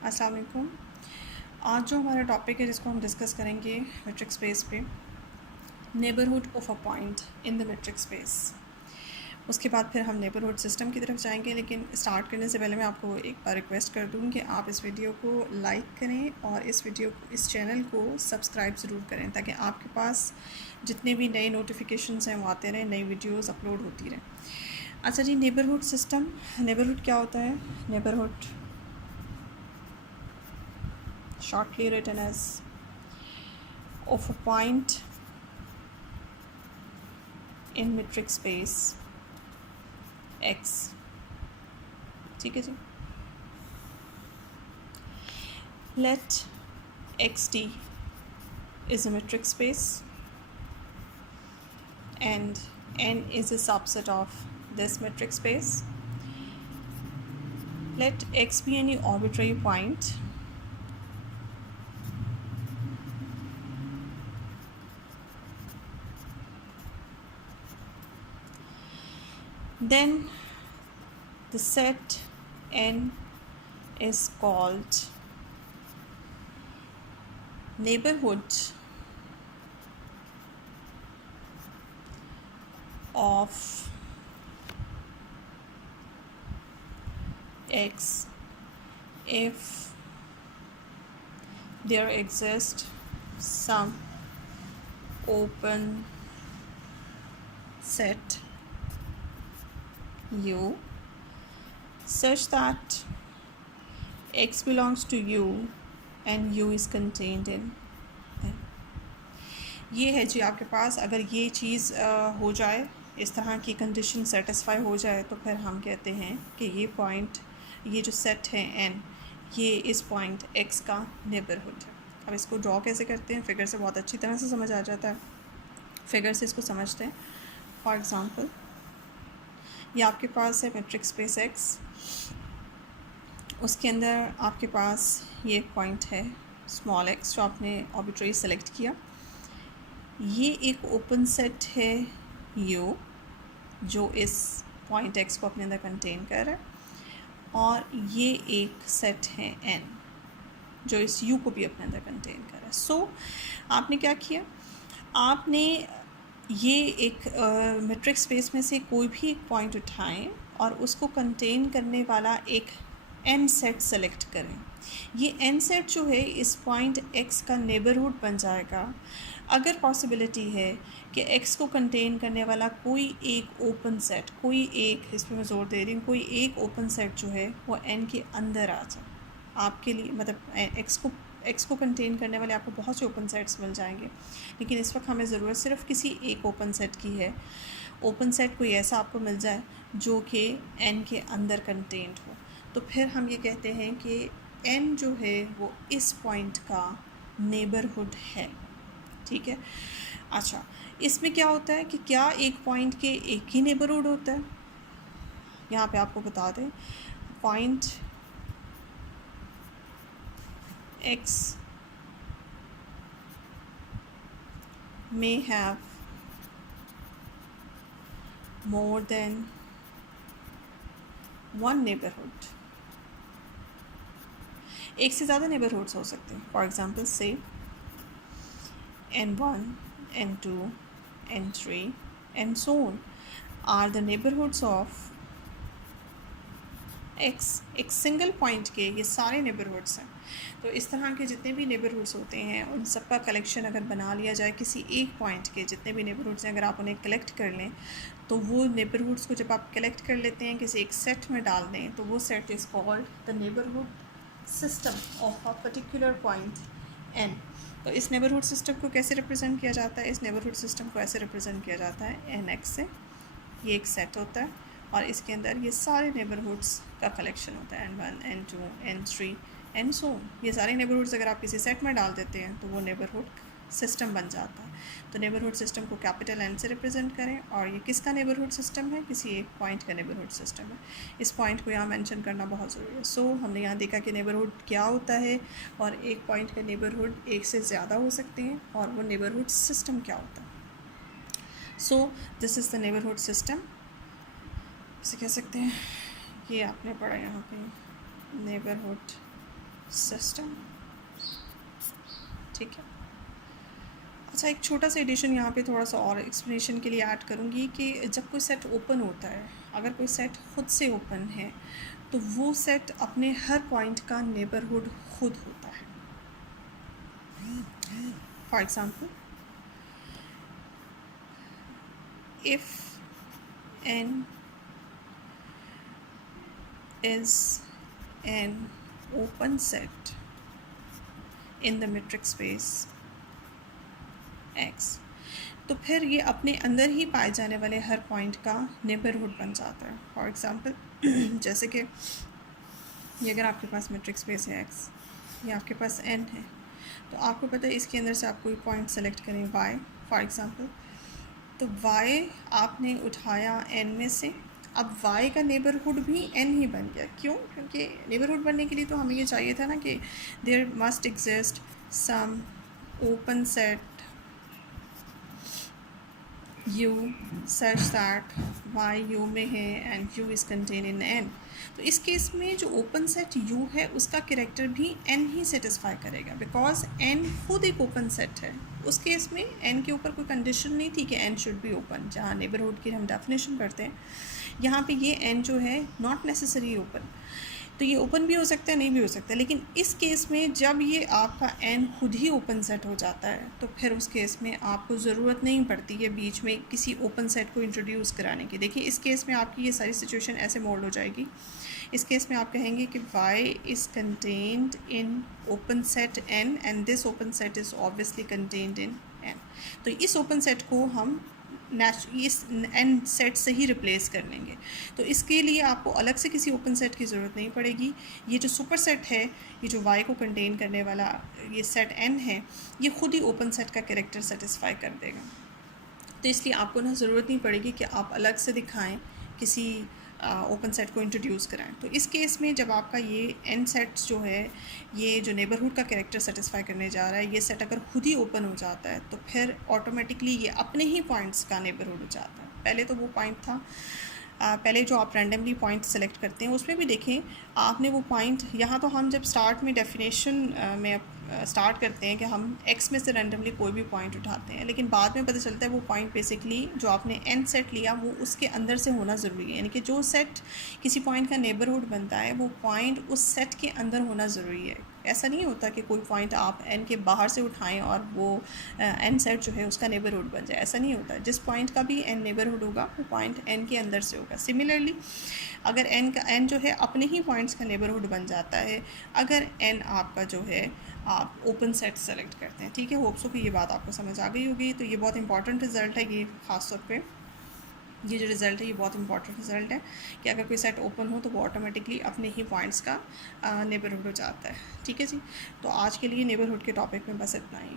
अस्सलाम वालेकुम। आज जो हमारा टॉपिक है जिसको हम डिस्कस करेंगे मेट्रिक स्पेस पे, neighbourhood of a point in the metric space. उसके बाद फिर हम नेबरहुड सिस्टम की तरफ जाएंगे, लेकिन स्टार्ट करने से पहले मैं आपको एक बार रिक्वेस्ट कर दूँ कि आप इस वीडियो को लाइक करें और इस चैनल को सब्सक्राइब ज़रूर करें, ताकि आपके पास जितने भी नए नोटिफिकेशंस हैं वो आते रहें, नई वीडियोज़ अपलोड होती रहें। अच्छा जी, नेबरहुड सिस्टम। नेबरहुड क्या होता है? Neighbourhood shortly written as of a point in metric space x। ठीक है जी। let xt is a metric space and n is a subset of this metric space. Let x be any arbitrary point then the set n is called neighborhood of x if there exists some open set U such that x belongs to U and U is contained in N। ये है जी आपके पास। अगर ये चीज़ हो जाए, इस तरह की कंडीशन सेटिस्फाई हो जाए, तो फिर हम कहते हैं कि ये पॉइंट, ये जो सेट है n, ये इस पॉइंट x का नेबरहुड है। अब इसको ड्रॉ कैसे करते हैं? फिगर से बहुत अच्छी तरह से समझ आ जाता है। फिगर से इसको समझते हैं। फॉर एग्ज़ाम्पल, ये आपके पास है मेट्रिक स्पेस x, उसके अंदर आपके पास ये एक पॉइंट है स्मॉल x जो आपने आर्बिट्रेरी सेलेक्ट किया। ये एक ओपन सेट है U जो इस पॉइंट x को अपने अंदर कंटेन कर रहा है, और ये एक सेट है n जो इस U को भी अपने अंदर कंटेन कर रहा है। सो आपने क्या किया? आपने ये एक मेट्रिक स्पेस में से कोई भी एक पॉइंट उठाएं और उसको कंटेन करने वाला एक n सेट सेलेक्ट करें। ये n सेट जो है इस पॉइंट x का नेबरहुड बन जाएगा अगर पॉसिबिलिटी है कि x को कंटेन करने वाला कोई एक ओपन सेट, कोई एक, इस पर मैं ज़ोर दे रही हूँ, कोई एक ओपन सेट जो है वो n के अंदर आ जाए। आपके लिए मतलब x को कंटेन करने वाले आपको बहुत से ओपन सेट्स मिल जाएंगे, लेकिन इस वक्त हमें ज़रूरत सिर्फ किसी एक ओपन सेट की है। ओपन सेट कोई ऐसा आपको मिल जाए जो कि n के अंदर कंटेंट हो, तो फिर हम ये कहते हैं कि n जो है वो इस पॉइंट का नेबरहुड है। ठीक है। अच्छा, इसमें क्या होता है कि क्या एक पॉइंट के एक ही नेबरहुड होता है? यहाँ पे आपको बता दें, point x may have more than one neighborhood। एक से ज़्यादा नेबरहुड्स हो सकते हैं। फॉर एग्ज़ाम्पल से n1, n2, n3 and so on are the neighborhoods of x। एक सिंगल पॉइंट के ये सारे नेबरहुड्स हैं। तो इस तरह के जितने भी नेबरहुड्स होते हैं उन सब का कलेक्शन अगर बना लिया जाए, किसी एक पॉइंट के जितने भी नेबरहुड्स हैं अगर आप उन्हें कलेक्ट कर लें, तो वो नेबरहुड्स को जब आप कलेक्ट कर लेते हैं किसी एक सेट में डाल दें, तो वो set is called the neighbourhood system of a particular point n। तो इस नेबरहुड सिस्टम को कैसे रिप्रेजेंट किया जाता है? इस नेबरहुड सिस्टम को ऐसे रिप्रेजेंट किया जाता है nx से। ये एक सेट होता है और इसके अंदर ये सारे नेबरहुड्स का कलेक्शन होता है, n1, n2, n3 and so. ये सारे नेबरहुड्स अगर आप किसी सेट में डाल देते हैं तो वो नेबरहुड सिस्टम बन जाता है। तो नेबरहुड सिस्टम को कैपिटल N से रिप्रेजेंट करें, और ये किसका नेबरहुड सिस्टम है? किसी एक पॉइंट का नेबरहुड सिस्टम है। इस पॉइंट को यहाँ मेंशन करना बहुत ज़रूरी है। सो हमने यहाँ देखा कि नेबरहुड क्या होता है, और एक पॉइंट का नेबरहुड एक से ज़्यादा हो सकते हैं, और वो नेबरहुड सिस्टम क्या होता है। So this is the neighbourhood system, इसे कह सकते हैं। ये आपने पढ़ा यहाँ पे नेबरहुड सिस्टम। ठीक है। अच्छा, एक छोटा सा एडिशन यहाँ पे थोड़ा सा और एक्सप्लेनेशन के लिए ऐड करूँगी कि जब कोई सेट ओपन होता है, अगर कोई सेट खुद से ओपन है तो वो सेट अपने हर पॉइंट का नेबरहुड खुद होता है। For example, if n is an open set in the metric space x, तो फिर ये अपने अंदर ही पाए जाने वाले हर पॉइंट का नेबरहुड बन जाता है। फॉर एग्ज़ाम्पल, जैसे कि ये अगर आपके पास मेट्रिक स्पेस है x, ये आपके पास n है, तो आपको पता है इसके अंदर से आप कोई पॉइंट सेलेक्ट करें y फॉर एग्ज़ाम्पल, तो y आपने उठाया n में से। अब y का नेबरहुड भी n ही बन गया। क्यों? क्योंकि नेबरहुड बनने के लिए तो हमें ये चाहिए था ना कि there must exist some open set u such that y u में है and u is contained in n। तो इस केस में जो ओपन सेट u है उसका कैरेक्टर भी n ही सेटिस्फाई करेगा, बिकॉज n खुद एक ओपन सेट है। उस केस में n के ऊपर कोई कंडीशन नहीं थी कि n शुड बी ओपन, जहाँ नेबरहुड की हम डेफिनेशन करते हैं। यहाँ पे ये n जो है नॉट नेसेसरी ओपन, तो ये ओपन भी हो सकता है, नहीं भी हो सकता है। लेकिन इस केस में जब ये आपका n खुद ही ओपन सेट हो जाता है तो फिर उस केस में आपको ज़रूरत नहीं पड़ती है बीच में किसी ओपन सेट को इंट्रोड्यूस कराने की। देखिए, इस केस में आपकी ये सारी सिचुएशन ऐसे मोल्ड हो जाएगी। इस केस में आप कहेंगे कि y is contained in open set n and this open set is obviously contained in n। तो इस ओपन सेट को हम इस n सेट से ही रिप्लेस कर लेंगे। तो इसके लिए आपको अलग से किसी ओपन सेट की ज़रूरत नहीं पड़ेगी। ये जो सुपर सेट है, ये जो y को कंटेन करने वाला ये सेट n है, ये खुद ही ओपन सेट का कैरेक्टर सेटिस्फाई कर देगा। तो इसलिए आपको ना ज़रूरत नहीं पड़ेगी कि आप अलग से दिखाएं, किसी ओपन सेट को इंट्रोड्यूस कराएं। तो इस केस में जब आपका ये n सेट्स जो है, ये जो नेबरहुड का कैरेक्टर सेटिस्फाई करने जा रहा है, ये सेट अगर खुद ही ओपन हो जाता है तो फिर ऑटोमेटिकली ये अपने ही पॉइंट्स का नेबरहुड हो जाता है। पहले तो वो पॉइंट था, पहले जो आप रैंडमली पॉइंट सेलेक्ट करते हैं उसमें भी देखें आपने वो पॉइंट, यहाँ तो हम जब स्टार्ट में डेफिनेशन में स्टार्ट करते हैं कि हम x में से रैंडमली कोई भी पॉइंट उठाते हैं, लेकिन बाद में पता चलता है वो पॉइंट बेसिकली जो आपने n सेट लिया वो उसके अंदर से होना ज़रूरी है। यानी कि जो सेट किसी पॉइंट का नेबरहुड बनता है वो पॉइंट उस सेट के अंदर होना ज़रूरी है। ऐसा नहीं होता कि कोई पॉइंट आप n के बाहर से उठाएं और वो n सेट जो है उसका नेबरहुड बन जाए, ऐसा नहीं होता। जिस पॉइंट का भी n नेबरहुड होगा वो पॉइंट n के अंदर से होगा। सिमिलरली अगर n जो है अपने ही पॉइंट्स का नेबरहुड बन जाता है अगर n आपका जो है आप ओपन सेट सेलेक्ट करते हैं। ठीक है, होप सो कि ये बात आपको समझ आ गई होगी। तो ये बहुत इंपॉर्टेंट रिज़ल्ट है, ये ख़ास तौर पे ये जो रिज़ल्ट है ये बहुत इंपॉर्टेंट रिज़ल्ट है कि अगर कोई सेट ओपन हो तो वो ऑटोमेटिकली अपने ही पॉइंट्स का नेबरहुड हो जाता है। ठीक है जी, तो आज के लिए नेबरहुड के टॉपिक में बस इतना ही।